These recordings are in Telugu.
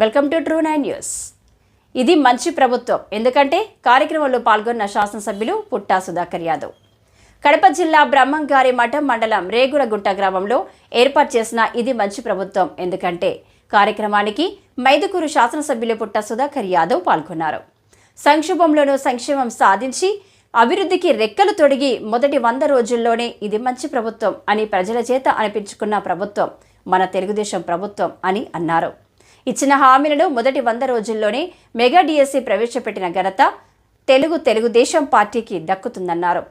Welcome to true 9 news. ఇది మంచి ప్రభుత్వం ఎందుకంటే కార్యక్రమంలో పాల్గొన్న శాసనసభ్యులు పుట్టా సుధాకర్ యాదవ్. కడప జిల్లా బ్రహ్మంగారి మఠం మండలం రేగులగుట్ట గ్రామంలో ఏర్పాటు చేసిన ఇది మంచి ప్రభుత్వం ఎందుకంటే కార్యక్రమానికి మైదుకూరు శాసనసభ్యులు పుట్టా సుధాకర్ యాదవ్ పాల్గొన్నారు. సంక్షోభంలోనూ సంక్షేమం సాధించి అభివృద్ధికి రెక్కలు తొడిగి మొదటి 100 రోజుల్లోనే ఇది మంచి ప్రభుత్వం అని ప్రజల చేత అనిపించుకున్న ప్రభుత్వం మన తెలుగుదేశం ప్రభుత్వం అని అన్నారు. ఇచ్చిన హామీలను మొదటి 100 రోజుల్లోనే మెగా డిఎస్సి ప్రవేశపెట్టిన ఘనత తెలుగుదేశం పార్టీకి దక్కుతుందన్నారు.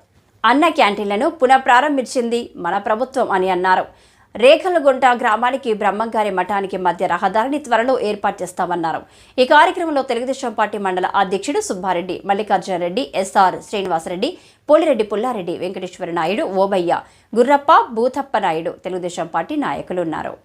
అన్న క్యాంటీన్లను పునఃప్రారంభించింది మన ప్రభుత్వం అని అన్నారు. రేఖలగుంట గ్రామానికి బ్రహ్మంగారి మఠానికి మధ్య రహదారిని త్వరలో ఏర్పాటు చేస్తామన్నారు. ఈ కార్యక్రమంలో తెలుగుదేశం పార్టీ మండల అధ్యక్షుడు సుబ్బారెడ్డి, మల్లికార్జున రెడ్డి, ఎస్ఆర్ శ్రీనివాసరెడ్డి, పోలిరెడ్డి పుల్లారెడ్డి, వెంకటేశ్వర నాయుడు, ఓబయ్య, గుర్రప్ప, భూతప్ప నాయుడు తెలుగుదేశం పార్టీ నాయకులు ఉన్నారు.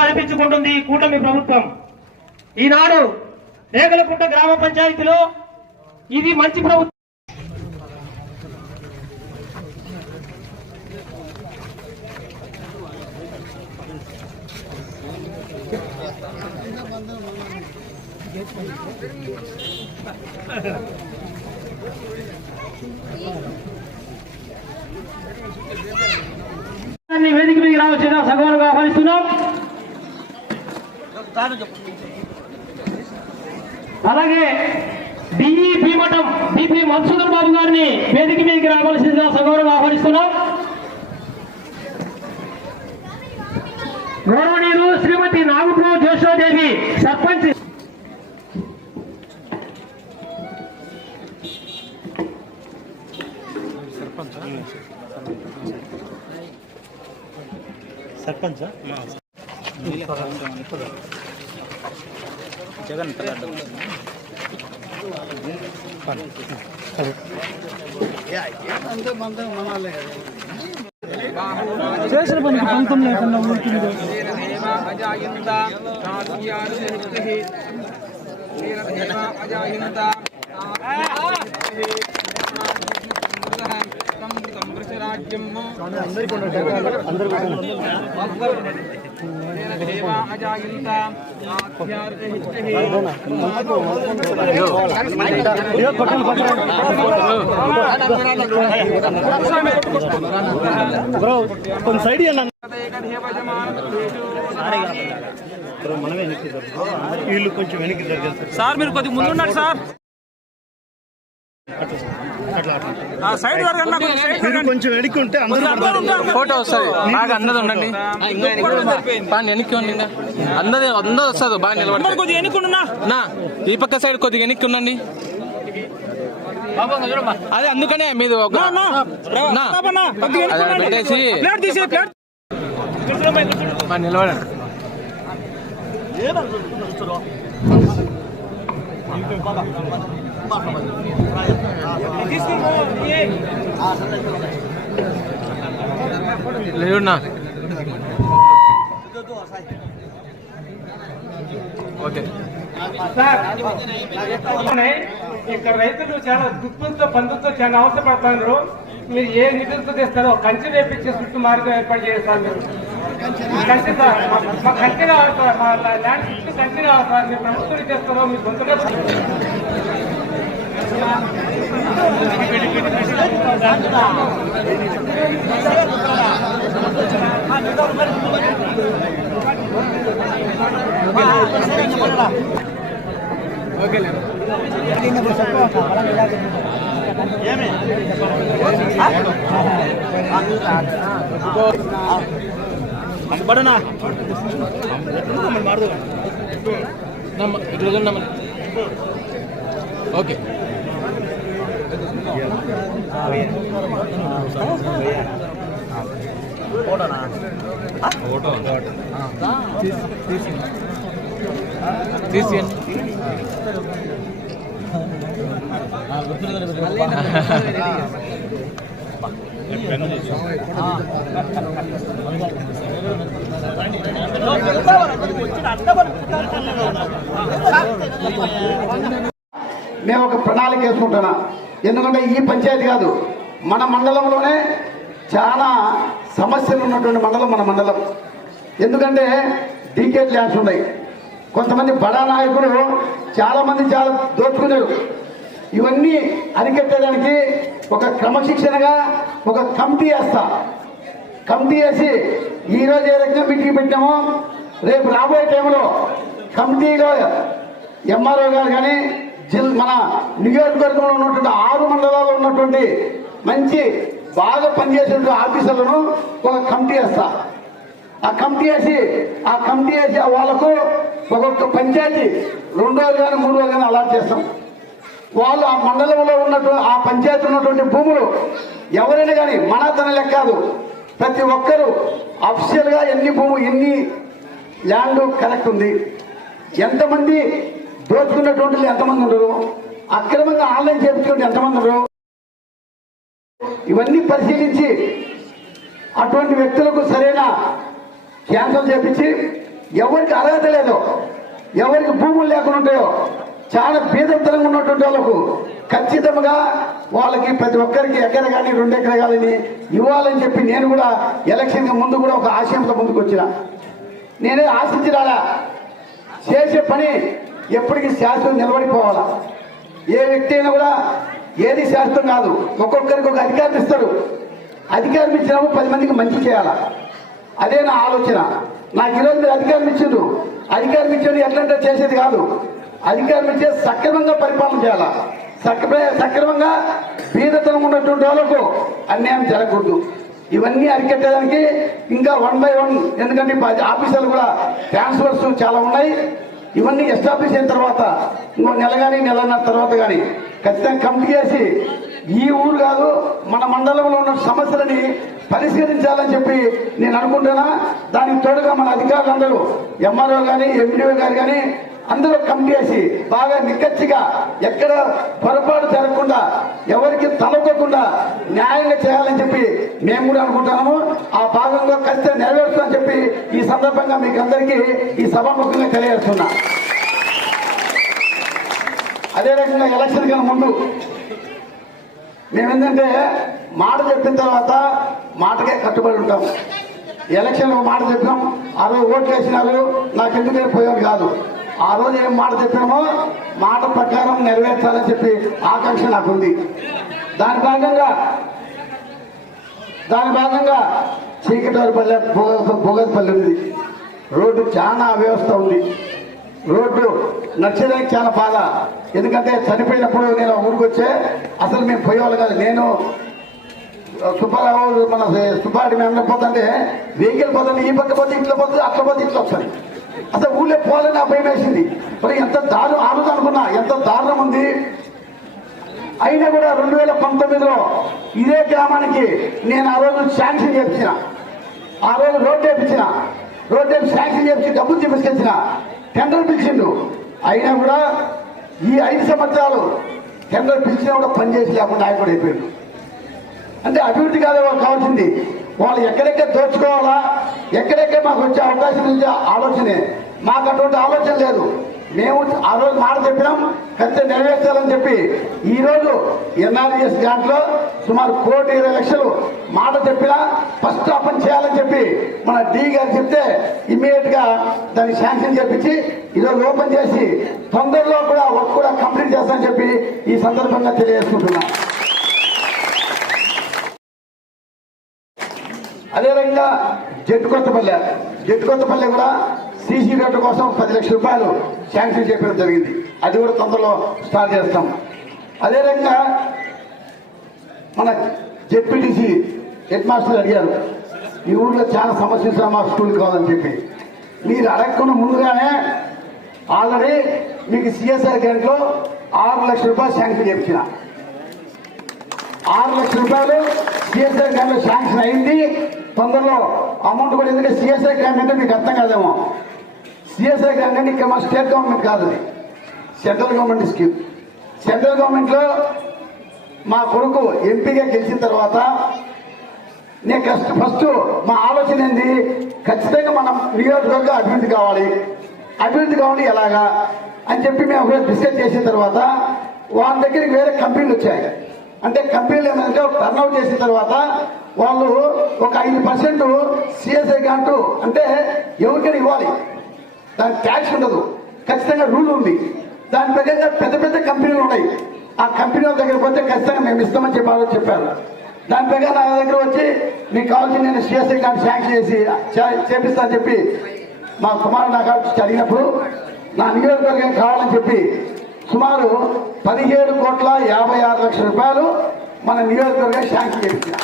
అనిపించుకుంటుంది కూటమి ప్రభుత్వం. ఈనాడు రేగలకుంట గ్రామ పంచాయతీలో ఇది మంచి ప్రభుత్వం. వేదిక మీద రావాల్సిన సగౌరవంగా ఆహ్వానిస్తున్నాం. అలాగే డిఈపి మఠం డిపి మధుసూదన్ బాబు గారిని వేదిక మీదకి రావాల్సిన సగౌరవంగా ఆహ్వానిస్తున్నాం. గౌరవనీయులు శ్రీమతి నాగుపు జోషోదేవి సర్పంచ్ జగన్ చేసిన పనికి పంతం లేకుండా ఊరుకుంది. వీళ్ళు కొంచెం వెనక్కి జరగాలి సార్. మీరు కొద్దిగా ముందు ఉన్నారు సార్. కొంచెం వెనక్కి ఉంటే ఫోటో వస్తుంది. బాగా అందది ఉండండి. వెనక్కి అందది వస్తుంది. బాగా నిలబడి ఈ పక్క సైడ్ కొద్దిగా వెనక్కి ఉండండి. అదే అందుకనే మీరు పెట్టేసి నిలబడండి. లేవున్నా ఓకే. ఇక్కడ రైతులు చాలా దుక్కులతో పందులతో చాలా అవసరపడుతున్నారు. మీరు ఏ నిధులతో తెస్తారో కంచె వేపించే చుట్టూ మార్గం ఏర్పాటు చేస్తారు. కంటి సార్ మా కంటి కావాలి సార్, మా ల్యాండ్ కంటి కావాలి సార్. మీరు ప్రభుత్వం చేస్తారో మీ సొంతగా పడనా ఓకే తీసి మేము ఒక ప్రణాళిక వేసుకుంటున్నా. ఎందుకంటే ఈ పంచాయతీ కాదు, మన మండలంలోనే చాలా సమస్యలు ఉన్నటువంటి మండలం మన మండలం. ఎందుకంటే డీకేట్ ల్యాండ్స్ ఉన్నాయి. కొంతమంది బడా నాయకులు చాలామంది చాలా దోచుకున్నారు. ఇవన్నీ అరికట్టడానికి ఒక క్రమశిక్షణగా ఒక కమిటీ వేస్తా. కమిటీ వేసి ఈరోజు ఏ రకంగా మీటింగ్ పెట్టామో రేపు రాబోయే టైంలో కమిటీలో ఎంఆర్ఓ గారు కానీ మన నియోజకవర్గంలో ఉన్నటువంటి 6 మండలాల్లో ఉన్నటువంటి మంచి బాగా పనిచేసేటువంటి ఆఫీసర్లను ఒక కమిటీ వేస్తా. ఆ కమిటీ వేసి వాళ్ళకు ఒక్కొక్క పంచాయతీ 2 రోజులు కానీ 3 రోజులు కానీ అలాట్ చేస్తాం. వాళ్ళు ఆ మండలంలో ఉన్నటువంటి ఆ పంచాయతీ ఉన్నటువంటి భూములు ఎవరైనా కానీ మన తన లెక్క కాదు, ప్రతి ఒక్కరూ అఫిషియల్గా ఎన్ని ల్యాండ్ కరెక్ట్ ఉంది, ఎంతమంది దోచుకున్నటువంటి ఎంతమంది ఉండరు, అక్రమంగా ఆన్లైన్ చేయించుకుంటే ఎంతమంది ఉండరు, ఇవన్నీ పరిశీలించి అటువంటి వ్యక్తులకు సరైన క్యాన్సల్ చేపించి ఎవరికి అర్హత లేదో, ఎవరికి భూములు లేకుండా ఉంటాయో, చాలా బీదతరంగా ఉన్నటువంటి వాళ్ళకు ఖచ్చితంగా వాళ్ళకి ప్రతి ఒక్కరికి ఎకర కానీ 2 ఎకర కానీ ఇవ్వాలని చెప్పి నేను కూడా ఎలక్షన్కి ముందు కూడా ఒక ఆశయంతో ముందుకు వచ్చిన. నేనే ఆశించిరాలా, చేసే పని ఎప్పటికీ శాశ్వతం నిలబడిపోవాలా. ఏ వ్యక్తి అయినా కూడా ఏది శాశ్వతం కాదు. ఒక్కొక్కరికి ఒక అధికారం ఇస్తారు. అధికారం ఇచ్చినప్పుడు 10 మందికి మంచి చేయాలా, అదే నా ఆలోచన. నాకు ఈరోజు మీరు అధికారం ఇచ్చిండ్రు, అధికారం ఇచ్చేది ఎట్లంటే చేసేది కాదు. అధికారం ఇచ్చే సక్రమంగా పరిపాలన చేయాలా. సక్రమంగా బీదతనం ఉన్నటువంటి వాళ్ళకు అన్యాయం జరగకూడదు. ఇవన్నీ అరికట్టడానికి ఇంకా 1 by 1, ఎందుకంటే ఆఫీసర్లు కూడా ట్రాన్స్ఫర్స్ చాలా ఉన్నాయి. ఇవన్నీ ఎస్టాబ్లిష్ అయిన తర్వాత ఇంకో నెల కానీ నెలన్నర తర్వాత కానీ ఖచ్చితంగా కమిటీ చేసి ఈ ఊరు కాదు మన మండలంలో ఉన్న సమస్యలని పరిష్కరించాలని చెప్పి నేను అనుకుంటున్నా. దానికి తోడుగా మన అధికారులందరూ ఎంఆర్ఓ కానీ ఎండిఓ గారు కానీ అందరూ కమిటీ చేసి బాగా నిక్కచ్చిగా ఎక్కడ పొరపాటు జరగకుండా ఎవరికి తలొక్కకుండా న్యాయంగా చేయాలని చెప్పి మేము కూడా అనుకుంటున్నాము. ఆ భాగంగా ఖచ్చితంగా నెరవేరుస్తామని చెప్పి ఈ సందర్భంగా మీకు అందరికీ ఈ సభాముఖంగా తెలియజేస్తున్నా. అదే రకంగా ఎలక్షన్ కన్నా ముందు మేమేంటంటే మాట చెప్పిన తర్వాత మాటకే కట్టుబడి ఉంటాం. ఎలక్షన్లో మాట చెప్పినాం, ఆ రోజు ఓట్లు వేసినారు, నాకు ఎందుకు పోయాడు కాదు. ఆ రోజు ఏం మాట చెప్పామో మాట ప్రకారం నెరవేర్చాలని చెప్పి ఆకాంక్ష నాకుంది. దాని భాగంగా చీకటిపల్లె భోగపల్లి ఉంది. రోడ్డు చాలా వ్యవస్థ ఉంది. రోడ్డు నచ్చడానికి చాలా బాధ. ఎందుకంటే చనిపోయినప్పుడు నేను ఊరికి వచ్చే అసలు మేము పోయేవాళ్ళు కాదు. నేను సుబ్బారావు మన సుబ్బాడి మేము పోతుంటే వెహికల్ పోతుంది, ఈ పక్క పోతే ఇట్లా పోతుంది, అట్లా పోతే ఇట్లా వస్తుంది. అసలు ఊళ్ళో పోవాలని నా భయం వేసింది. మరి ఎంత దారుణం ఆ రోజు అనుకున్నా, ఎంత దారుణం ఉంది. అయినా కూడా 2019లో ఇదే గ్రామానికి నేను ఆ రోజు శాంక్షన్ చేయించిన, ఆ రోజు రోడ్డు వేయించిన, రోడ్డు వేసి శాంక్షన్ చేయించి డబ్బులు తీసుకొచ్చిన, టెండర్ పిలిచిండు. అయినా కూడా ఈ 5 సంవత్సరాలు టెండర్ పిలిచినా కూడా పనిచేసి లేకుండా ఆయన కూడా అయిపోయింది. అంటే అభివృద్ధి కాదు వాళ్ళు కావాల్సింది. వాళ్ళు ఎక్కడెక్కడ దోచుకోవాలా, ఎక్కడెక్కడ మాకు వచ్చే అవకాశం నుంచి ఆలోచనే. మాకు అటువంటి ఆలోచన లేదు. మేము ఆ రోజు మాట చెప్పినాం, ఖచ్చితంగా నెరవేర్చాలని చెప్పి ఈ రోజు ఎన్ఆర్జీఎస్ దాంట్లో సుమారు 1,20,00,000 మాట చెప్పినా ఫస్ట్ ఓపెన్ చేయాలని చెప్పి మన డి గారు చెప్తే ఇమ్మీడియట్ గా దాన్ని శాంక్షన్ చేపించి ఈరోజు ఓపెన్ చేసి తొందరలో కూడా వర్క్ కూడా కంప్లీట్ చేస్తామని చెప్పి ఈ సందర్భంగా తెలియజేసుకుంటున్నాం. అదేవిధంగా జట్టు కొత్తపల్లి కూడా సీసీ రోడ్డు కోసం 10 లక్షల రూపాయలు శాంక్షన్ చేయడం జరిగింది. అది కూడా తొందరలో స్టార్ట్ చేస్తాం. అదేవిధంగా మన జెడ్పీటీసీ హెడ్ మాస్టర్ అడిగారు, ఈ ఊళ్ళో చాలా సమస్యలు మా స్కూల్ కావాలని చెప్పి. మీరు అడగకుండా ముందుగానే ఆల్రెడీ మీకు సిఎస్ఆర్ గ్రాంట్లో 6 లక్షల రూపాయలు శాంక్షన్ చేయించిన 6 లక్షల రూపాయలు సిఎస్ఆర్ గ్రాంట్లో శాంక్షన్ అయింది. తొందరలో అమౌంట్ కూడా, ఎందుకంటే సిఎస్ఐ గ్రాంట్ అంటే మీకు అర్థం కాదేమో. సిఎస్ఐ గ్రాంట్ అంటే ఇక్కడ మా స్టేట్ గవర్నమెంట్ కాదు, సెంట్రల్ గవర్నమెంట్ స్కీమ్. సెంట్రల్ గవర్నమెంట్లో మా కొడుకు ఎంపీగా గెలిచిన తర్వాత నేను ఫస్ట్ మా ఆలోచన ఏంది, ఖచ్చితంగా మనం నియోజకవర్గం అభివృద్ధి కావాలి ఎలాగా అని చెప్పి మేము ఒకవేళ డిస్కస్ చేసిన తర్వాత వాళ్ళ దగ్గరికి వేరే కంపెనీలు వచ్చాయి. అంటే కంపెనీలు ఏమంటే టర్న్అవుట్ చేసిన తర్వాత వాళ్ళు ఒక 5% సిఎస్ఐ గ్రాంట్ అంటే ఎవరికైనా ఇవ్వాలి, దానికి ట్యాక్స్ ఉండదు, ఖచ్చితంగా రూల్ ఉంది. దాని ప్రకారంగా పెద్ద కంపెనీలు ఉన్నాయి. ఆ కంపెనీ వాళ్ళ దగ్గర పోతే ఖచ్చితంగా మేము ఇస్తామని చెప్పారు. దాని ప్రకారం నా దగ్గర వచ్చి మీకు కావాల్సింది నేను సిఎస్ఐ గ్రాంట్ శాంక్షన్ చేపిస్తానని చెప్పి మా కుమారుడు నాకు వచ్చి అడిగినప్పుడు నా నియోజకవర్గం కావాలని చెప్పి సుమారు 17,56,00,000 రూపాయలు మన నియోజకవర్గం శాంక్షన్ చేయించిన.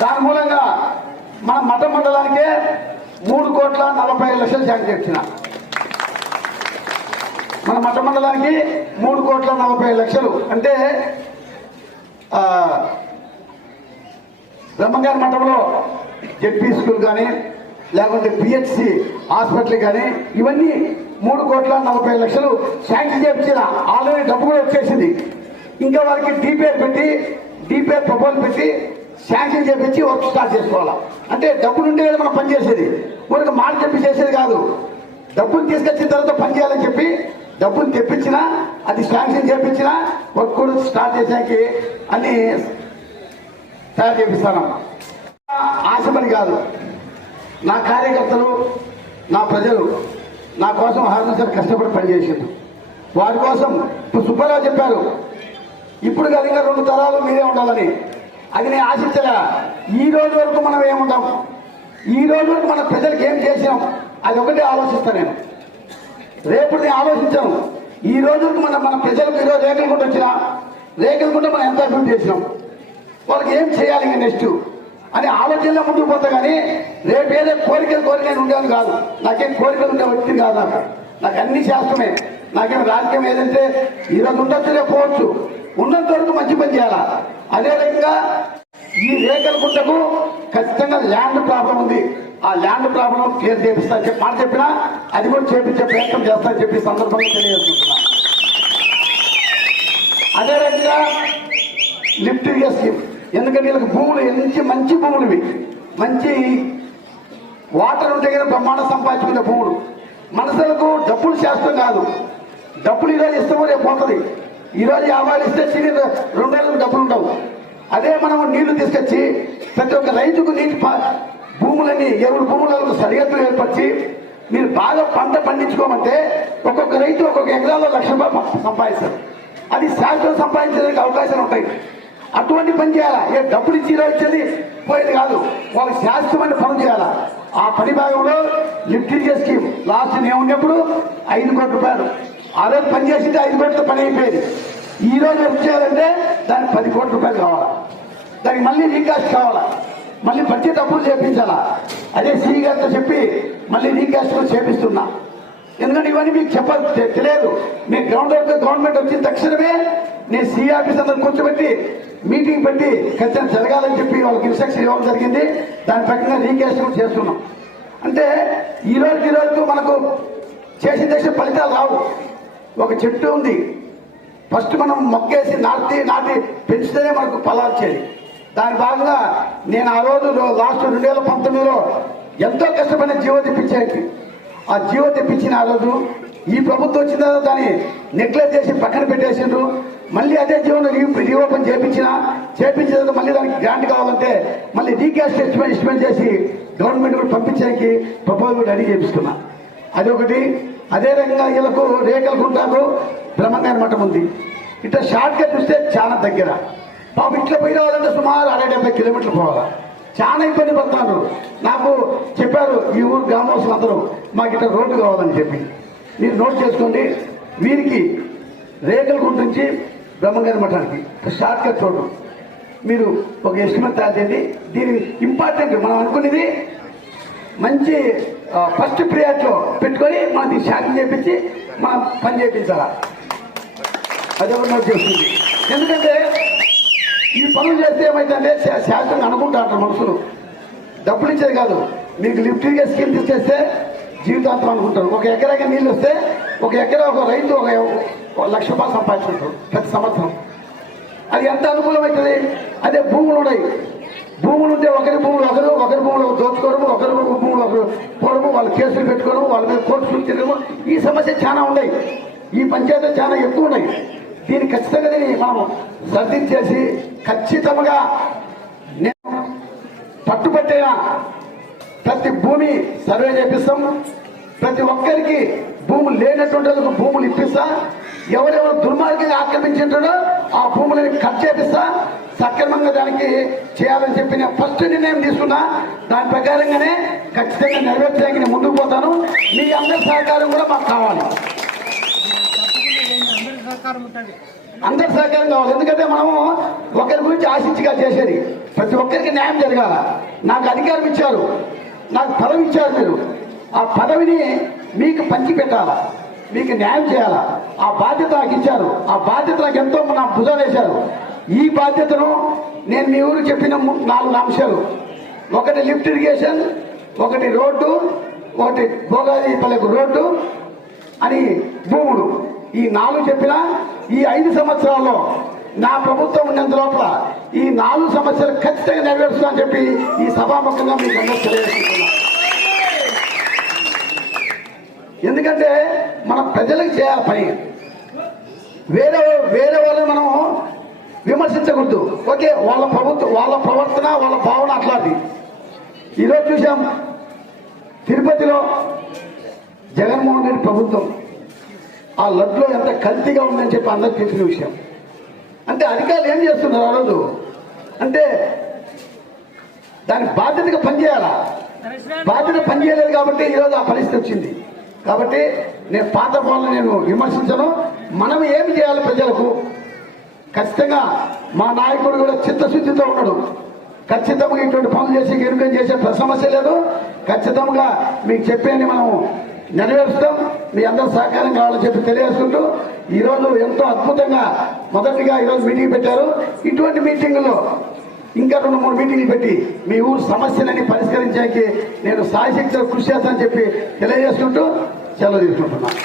దాని మూలంగా మన మఠ మండలానికే 3,45,00,000 శాంక్షన్ చేయించిన. మన మఠ మండలానికి 3,45,00,000 అంటే బ్రహ్మంగారి మఠంలో జెడ్పీ స్కూల్ కానీ లేకుంటే పిహెచ్సి హాస్పిటల్ కానీ ఇవన్నీ 3,40,00,000 శాంక్షన్ చేయించిన. ఆల్రెడీ డబ్బు కూడా వచ్చేసింది. ఇంకా వారికి డిపిఆర్ ప్రపోజల్ పెట్టి శాంక్షన్ చేయించి వర్క్ స్టార్ట్ చేసుకోవాలా. అంటే డబ్బులు ఉంటే కదా మనం పనిచేసేది, ఊరికి మాట చెప్పి చేసేది కాదు. డబ్బులు తీసుకొచ్చిన తర్వాత పని చేయాలని చెప్పి డబ్బులు తెప్పించినా అది శాంక్షన్ చేయించినా వర్క్ కూడా స్టార్ట్ చేసానికి అన్ని తయారు చేపిస్తాను. ఆశపడి కాదు, నా కార్యకర్తలు నా ప్రజలు నా కోసం హార్మోన్సారి కష్టపడి పనిచేసింది. వారి కోసం ఇప్పుడు సుబ్బారావు చెప్పారు, ఇప్పుడు కాదు ఇంకా 2 తరాలు మీరే ఉండాలని. అది నేను ఆశించలే. ఈ రోజు వరకు మనం ఏముంటాం, ఈ రోజు వరకు మన ప్రజలకు ఏం చేసాం అది ఒకటే ఆలోచిస్తాను నేను. రేపు నేను ఆలోచించాను. ఈ రోజు మన ప్రజలకు ఈరోజు రేఖలకుంట వచ్చినా రేఖలకుంట మనం ఎంత అభివృద్ధి చేసినాం, వాళ్ళకి ఏం చేయాలి ఇంకా నెక్స్ట్ అని ఆలోచనలో ముందుకు పోతా. కానీ రేపు ఏదో కోరికలు ఉండేది కాదు. నాకేం కోరికలు ఉండే వ్యక్తి కాదు. నాకు అన్ని శాస్త్రమే. నాకేం రాజకీయం ఏదంటే ఈరోజు ఉండొచ్చు రేపు పోవచ్చు. ఉన్నంత వరకు మంచి పని చేయాలా. అదేవిధంగా ఈ రేఖలకుంటకు ఖచ్చితంగా ల్యాండ్ ప్రాబ్లం ఉంది. ఆ ల్యాండ్ ప్రాబ్లం క్లియర్ చేపిస్తాను చెప్పి మాట చెప్పినా అది కూడా చేపించే ప్రయత్నం చేస్తానని చెప్పి సందర్భంగా తెలియజేసుకుంటున్నా. అదేవిధంగా లిఫ్ట్ ఇరిగేషన్, ఎందుకంటే వీళ్ళకి భూములు మంచి భూములు, ఇవి మంచి వాటర్ ఉంటే కదా బ్రహ్మాండ సంపాదించుకునే భూములు. మనసులకు డబ్బులు శాస్త్రం కాదు. డబ్బులు ఈరోజు ఇస్తామో రేపు పోతుంది. ఈరోజు 50 ఇస్తే 2 నెలలకు డబ్బులు ఉండవు. అదే మనం నీళ్లు తీసుకొచ్చి ప్రతి ఒక్క రైతుకు నీటి భూములని 7 భూములకు సరిహద్దులు ఏర్పరిచి మీరు బాగా పంట పండించుకోమంటే ఒక్కొక్క రైతు ఒక్కొక్క ఎకరాల్లో 1,00,000 రూపాయలు సంపాదిస్తారు. అది శాశ్వతం సంపాదించడానికి అవకాశాలు ఉంటాయి. అటువంటి పని చేయాలా. ఏ డబ్బులు ఇచ్చి ఇచ్చేది పోయేది కాదు. వాళ్ళకి శాశ్వతమైన పనులు చేయాలా. ఆ పని భాగంలో లిఫ్ట్ ఇరిగేషన్ స్కీమ్ లాస్ట్ నేను ఉన్నప్పుడు 5 కోట్ల రూపాయలు. ఆ రోజు పని చేసింది 5 కోట్లతో పని అయిపోయేది. ఈ రోజు వర్క్ చేయాలంటే దానికి 10 కోట్ల రూపాయలు కావాలా. దానికి మళ్ళీ రీకాస్ట్ కావాలా, మళ్ళీ బడ్జెట్ అప్రూవ్ చేయించాలా. అదే సిఈ గారితో చెప్పి మళ్ళీ రీకాస్ట్ కూడా చేపిస్తున్నా. ఎందుకంటే ఇవన్నీ మీకు తెలియదు. మీ గ్రౌండ్ వర్క్ గవర్నమెంట్ వచ్చిన తక్షణమే నేను సిఈ ఆఫీస్ అందరూ కూర్చోబెట్టి మీటింగ్ పెట్టి ఖచ్చితంగా జరగాలని చెప్పి వాళ్ళకి ఇన్స్ట్రక్షన్ ఇవ్వడం జరిగింది. దాని ప్రకారంగా రీకాస్ట్ కూడా చేస్తున్నాం. అంటే ఈ రోజుకి మనకు చేసిన ఫలితాలు రావు. ఒక చెట్టు ఉంది, ఫస్ట్ మనం మొక్కేసి నాటి పెంచితేనే మనకు ఫలాలు వచ్చేది. దాని భాగంగా నేను ఆ రోజు లాస్ట్ 2019లో ఎంతో కష్టపడిన జీవో తెప్పించేది. ఆ జీవో తెప్పించిన ఆ రోజు ఈ ప్రభుత్వం వచ్చిన తర్వాత దాన్ని నెగ్లెక్ట్ చేసి పక్కన పెట్టేసిండ్రు. మళ్ళీ అదే జీవోను రీఓపెన్ చేపించిన తర్వాత మళ్ళీ దానికి గ్రాంట్ కావాలంటే మళ్ళీ రీకాస్ట్ ఎస్టిమేట్ చేసి గవర్నమెంట్ కూడా పంపించడానికి ప్రపోజల్ రెడీ చేపిస్తున్నా. అదొకటి. అదే రకంగా వీళ్ళకు రేకలకుంటారు బ్రహ్మంగారి మఠం ఉంది. ఇట్లా షార్ట్ కట్ చూస్తే చాలా దగ్గర. పాపం ఇట్లా పోయి రావాలంటే సుమారు 60-70 కిలోమీటర్లు పోవాలా. చాలా ఇబ్బంది పడుతున్నారు. నాకు చెప్పారు ఈ ఊరు గ్రామవాసులు అందరూ మాకు ఇట్లా రోడ్డు కావాలని చెప్పి. మీరు నోట్ చేసుకోండి. వీరికి రేకలకుంట నుంచి బ్రహ్మంగారి మఠానికి షార్ట్ కట్ రోడ్డు మీరు ఒక ఎస్టిమేట్ తయారు చేయండి. దీని ఇంపార్టెంట్ మనం అనుకునేది మంచి ఫస్ట్ ప్రియారిటీలో పెట్టుకొని మనం దీన్ని శాంతి చేయించి మనం పని చేయించాలా. అది ఎవరు నోట్ చేస్తుంది. ఎందుకంటే ఈ పనులు చేస్తే ఏమైందంటే శాస్త్రంగా అనుకుంటా అంటారు మనుషులు. డబ్బులు ఇచ్చేది కాదు. మీకు లిఫ్ట్ ఇరిగేషన్ స్కీమ్ తీసుకొస్తే జీవితాంతం అనుకుంటారు. ఒక ఎకరాకి నీళ్ళు వస్తే ఒక ఎకరా ఒక రైతు ఒక ₹1,00,000 సంపాదించుకుంటారు ప్రతి సంవత్సరం. అది ఎంత అనుకూలమవుతుంది. అదే భూములు ఉన్నాయి. భూములు ఉంటే ఒకరి భూములు ఒకరి భూములు దోచుకోవడము, ఒకరి భూములు ఒకరు పోవడము, వాళ్ళు కేసులు పెట్టుకోవడం, వాళ్ళ మీద కోర్టు తిరగడము, ఈ సమస్య చాలా ఉన్నాయి. ఈ పంచాయతీలు చాలా ఎక్కువ ఉన్నాయి. దీన్ని ఖచ్చితంగా మనం సర్దించేసి ఖచ్చితంగా నేను పట్టుబట్టిన ప్రతి భూమి సర్వే చేపిస్తాం. ప్రతి ఒక్కరికి భూములు లేనటువంటి వాళ్ళకు భూములు ఇప్పిస్తా. ఎవరెవరు దుర్మార్గంగా ఆక్రమించింటాడో ఆ భూములని కట్ చేపిస్తా. సక్రమంగా దానికి చేయాలని చెప్పి నేను ఫస్ట్ నిర్ణయం తీసుకున్నా. దాని ప్రకారంగానే ఖచ్చితంగా నెరవేర్చడానికి నేను ముందుకు పోతాను. మీ అందరి సహకారం కూడా మాకు కావాలి. అందరి సహకారం కావాలి. ఎందుకంటే మనము ఒకరి గురించి ఆశించిగా చేసేది. ప్రతి ఒక్కరికి న్యాయం జరగాల. నాకు అధికారం ఇచ్చారు, నాకు పదవి ఇచ్చారు. మీరు ఆ పదవిని మీకు పంచి పెట్టాలా, మీకు న్యాయం చేయాలా. ఆ బాధ్యత నాకు ఇచ్చారు. ఆ బాధ్యత నాకు ఎంతో నా భుజాలు వేశారు. ఈ బాధ్యతను నేను మీ ఊరు చెప్పిన 4 అంశాలు. ఒకటి లిఫ్ట్ ఇరిగేషన్, ఒకటి రోడ్డు, ఒకటి భోగాదిపల్లెకు రోడ్డు అని భూములు. ఈ 4 చెప్పిన ఈ 5 సంవత్సరాల్లో నా ప్రభుత్వం ఉన్నంత లోపల ఈ 4 సమస్యలు ఖచ్చితంగా నెరవేరుస్తుందని చెప్పి ఈ సభాముఖంగా మీకు అందరూ తెలియజేస్తున్నా. ఎందుకంటే మనం ప్రజలకు చేయాలి పని. వేరే వాళ్ళని మనం విమర్శించకూడదు. ఓకే, వాళ్ళ ప్రభుత్వం, వాళ్ళ ప్రవర్తన, వాళ్ళ భావన అట్లాంటి. ఈరోజు చూసాం తిరుపతిలో జగన్మోహన్ రెడ్డి ప్రభుత్వం ఆ లడ్లో ఎంత కల్తీగా ఉందని చెప్పి అందరికి తెలిసిన విషయం. అంటే అధికారులు ఏం చేస్తున్నారు ఆ రోజు అంటే దాని బాధ్యతగా పనిచేయాలా. బాధ్యత పనిచేయలేదు కాబట్టి ఈరోజు ఆ పరిస్థితి వచ్చింది. కాబట్టి నేను పాత పాలన నేను విమర్శించను. మనం ఏమి చేయాలి ప్రజలకు ఖచ్చితంగా మా నాయకుడు కూడా చిత్తశుద్ధితో ఉన్నాడు. ఖచ్చితంగా ఇటువంటి పనులు చేసి ఎరుకం చేసే సమస్య లేదు. ఖచ్చితంగా మీకు చెప్పేది మనం నెరవేరుస్తాం. మీ అందరూ సహకారం కావాలని చెప్పి తెలియజేసుకుంటూ ఈరోజు ఎంతో అద్భుతంగా మొదటిగా ఈరోజు మీటింగ్ పెట్టారు. ఇటువంటి మీటింగులో ఇంకా 2-3 మీటింగ్లు పెట్టి మీ ఊరు సమస్యలని పరిష్కరించడానికి నేను సాయశక్తిగా కృషి చేస్తానని చెప్పి తెలియజేసుకుంటూ సెలవు తీసుకుంటున్నాను.